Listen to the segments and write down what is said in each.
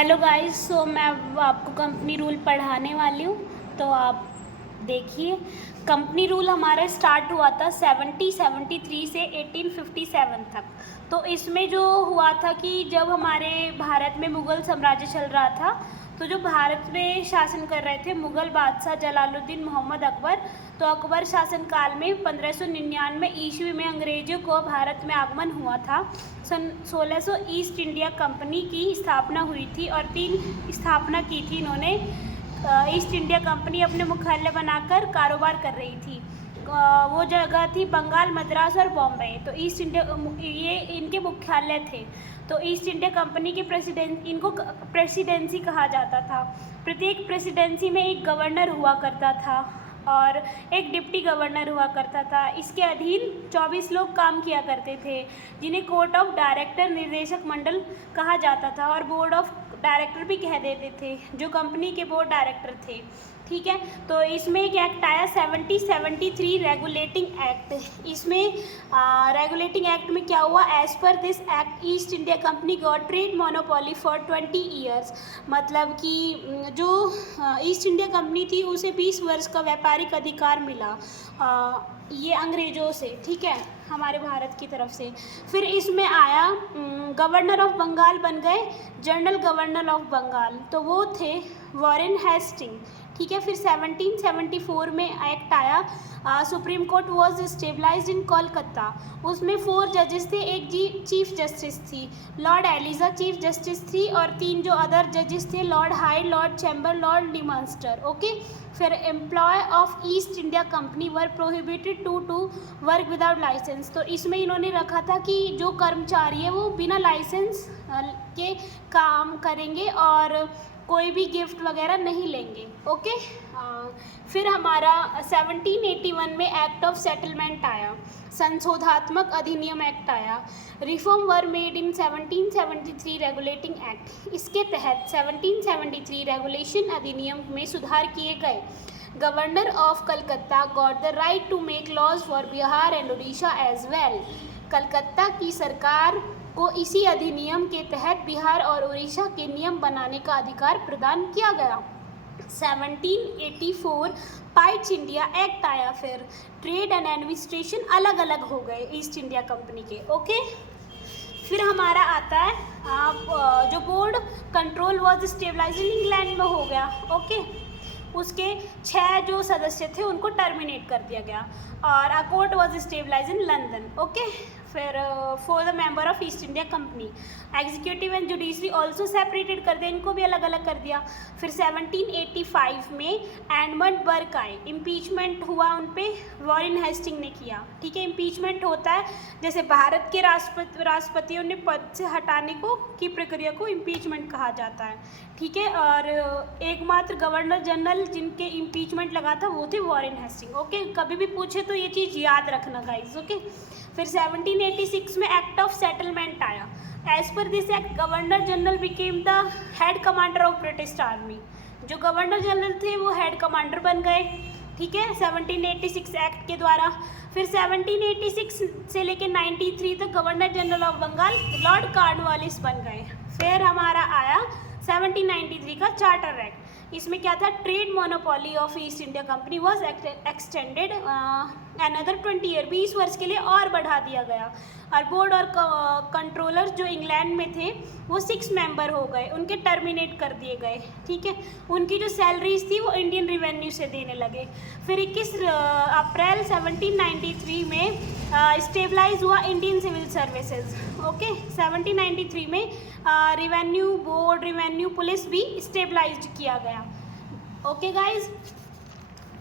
Hello guys, सो मैं अब आपको कंपनी रूल पढ़ाने वाली हूँ। तो आप देखिए, कंपनी रूल हमारा स्टार्ट हुआ था 1773 से 1857 तक। तो इसमें जो हुआ था कि जब हमारे भारत में मुग़ल साम्राज्य चल रहा था, तो जो भारत में शासन कर रहे थे मुग़ल बादशाह जलालुद्दीन मोहम्मद अकबर, तो अकबर शासनकाल में 1599 ईस्वी में अंग्रेज़ों को भारत में आगमन हुआ था। सन 1600 ईस्ट इंडिया कंपनी की स्थापना हुई थी और 3 स्थापना की थी इन्होंने। ईस्ट इंडिया कंपनी अपने मुख्यालय बनाकर कारोबार कर रही थी। वो जगह थी बंगाल, मद्रास और बॉम्बे। तो ईस्ट इंडिया ये इनके मुख्यालय थे। तो ईस्ट इंडिया कंपनी के इनको प्रेसिडेंसी कहा जाता था। प्रत्येक प्रेसिडेंसी में एक गवर्नर हुआ करता था और एक डिप्टी गवर्नर हुआ करता था। इसके अधीन 24 लोग काम किया करते थे, जिन्हें कोर्ट ऑफ डायरेक्टर निर्देशक मंडल कहा जाता था और बोर्ड ऑफ डायरेक्टर भी कह देते थे, जो कंपनी के बोर्ड डायरेक्टर थे। ठीक है, तो इसमें एक एक्ट आया 1773 रेगुलेटिंग एक्ट। इसमें रेगुलेटिंग एक्ट में क्या हुआ, as per this act East India company got trade monopoly for 20 years. मतलब कि जो ईस्ट इंडिया कंपनी थी उसे 20 वर्ष का व्यापारिक अधिकार मिला ये अंग्रेज़ों से। ठीक है, हमारे भारत की तरफ से। फिर इसमें आया गवर्नर ऑफ बंगाल बन गए जनरल गवर्नर ऑफ बंगाल, तो वो थे वॉरेन हेस्टिंग। ठीक है, फिर 1774 में एक्ट आया supreme court was stabilized in Kolkata. उसमें 4 जजेस थे, एक चीफ जस्टिस थी, लॉर्ड एलिजा चीफ जस्टिस थी और 3 जो अदर जजेस थे, lord Hyde, lord Chamber, lord Demanster. Okay, फिर employ of East India company were prohibited to work without licence. तो इसमें इन्होंने रखा था कि जो कर्मचारी है वो बिना लाइसेंस के काम करेंगे और कोई भी गिफ्ट वगैरह नहीं लेंगे। ओके, फिर हमारा 1781 में एक्ट ऑफ सेटलमेंट आया, संशोधात्मक अधिनियम एक्ट आया। Reform were made in 1773 regulating act. इसके तहत 1773 रेगुलेशन अधिनियम में सुधार किए गए। Governor of Calcutta got the right to make laws for Bihar and Orissa as well. Calcutta की सरकार को इसी अधिनियम के तहत बिहार और उड़ीसा के नियम बनाने का अधिकार प्रदान किया गया। 1784 पाइट्स इंडिया एक्ट आया। फिर ट्रेड एंड एडमिनिस्ट्रेशन अलग अलग हो गए ईस्ट इंडिया कंपनी के। ओके, फिर हमारा आता है जो board control was stabilise in England में हो गया। ओके, उसके 6 जो सदस्य थे उनको टर्मिनेट कर दिया गया और a court was stabilise in London. Okay, फिर for the member of East India company executive and judiciary also separated कर दिया, इनको भी अलग अलग कर दिया। फिर 1785 में एडमंड बर्क आए, इम्पीचमेंट हुआ उन पे, वॉरेन हेस्टिंग ने किया। ठीक है, इम्पीचमेंट होता है जैसे भारत के राष्ट्रपतियों ने पद से हटाने को की प्रक्रिया को इम्पीचमेंट कहा जाता है। ठीक है, और एकमात्र गवर्नर जनरल जिनके इम्पीचमेंट लगा था वो थे वॉरेन हेस्टिंग। ओके, कभी भी पूछे तो ये चीज़ याद रखना गाइज। ओके, फिर 1786 में एक्ट ऑफ सेटलमेंट आया। As per this act governor general became the head commander of British army. जो गवर्नर जनरल थे वो हेड कमांडर बन गए। ठीक है, 1786 एक्ट के द्वारा। फिर 1786 से लेकर 93 तक governor general of Bengal lord Cornwallis बन गए। फिर हमारा आया 1793 का चार्टर एक्ट। इसमें क्या था, trade monopoly of East India company was extended another 20 year, 20 वर्ष के लिए और बढ़ा दिया गया। और बोर्ड और कंट्रोलर जो इंग्लैंड में थे वो 6 मेंबर हो गए, उनके टर्मिनेट कर दिए गए। ठीक है, उनकी जो सैलरीज थी वो इंडियन रिवेन्यू से देने लगे। फिर 21 अप्रैल 1793 में स्टेबलाइज हुआ इंडियन सिविल सर्विसेज। ओके, 1793 में रिवेन्यू बोर्ड, रिवेन्यू पुलिस भी स्टेबलाइज किया गया। ओके गाइज,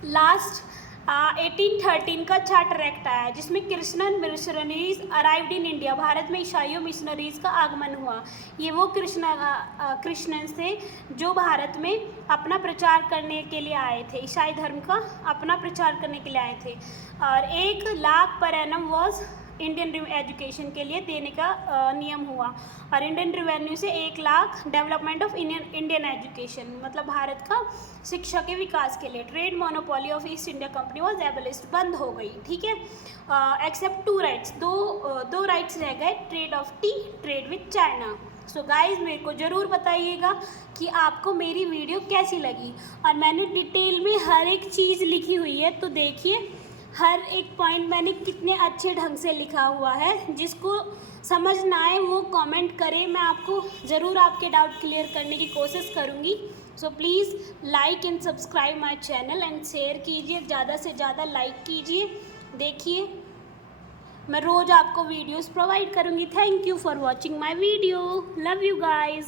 लास्ट 1813 का चार्टर एक्ट आया, जिसमें Christian missionaries arrived in India. Bharat में ईसाइयों मिशनरीज का आगमन हुआ। ये वो क्रिश्चियंस थे जो भारत में अपना प्रचार करने के लिए आए थे, ईसाई धर्म का अपना प्रचार करने के लिए आए थे। और 1 lakh per annum was Indian education के लिए देने का नियम हुआ। और इंडियन रिवेन्यू से 1 lakh development of Indian education, मतलब भारत का शिक्षा के विकास के लिए। Trade monopoly of East India company was abolished, बंद हो गई। ठीक है, एक्सेप्ट 2 राइट्स, दो राइट्स रह गए, trade off T, trade with China. So guys मेरे को ज़रूर बताइएगा कि आपको मेरी वीडियो कैसी लगी। और मैंने डिटेल में हर एक चीज़ लिखी हुई है, तो देखिए हर एक पॉइंट मैंने कितने अच्छे ढंग से लिखा हुआ है। जिसको समझ ना आए वो कमेंट करे, मैं आपको ज़रूर आपके डाउट क्लियर करने की कोशिश करूँगी। So please like and subscribe my channel and share कीजिए, ज़्यादा से ज़्यादा लाइक कीजिए। देखिए मैं रोज़ आपको वीडियोस प्रोवाइड करूँगी। Thank you for watching my video. Love you guys.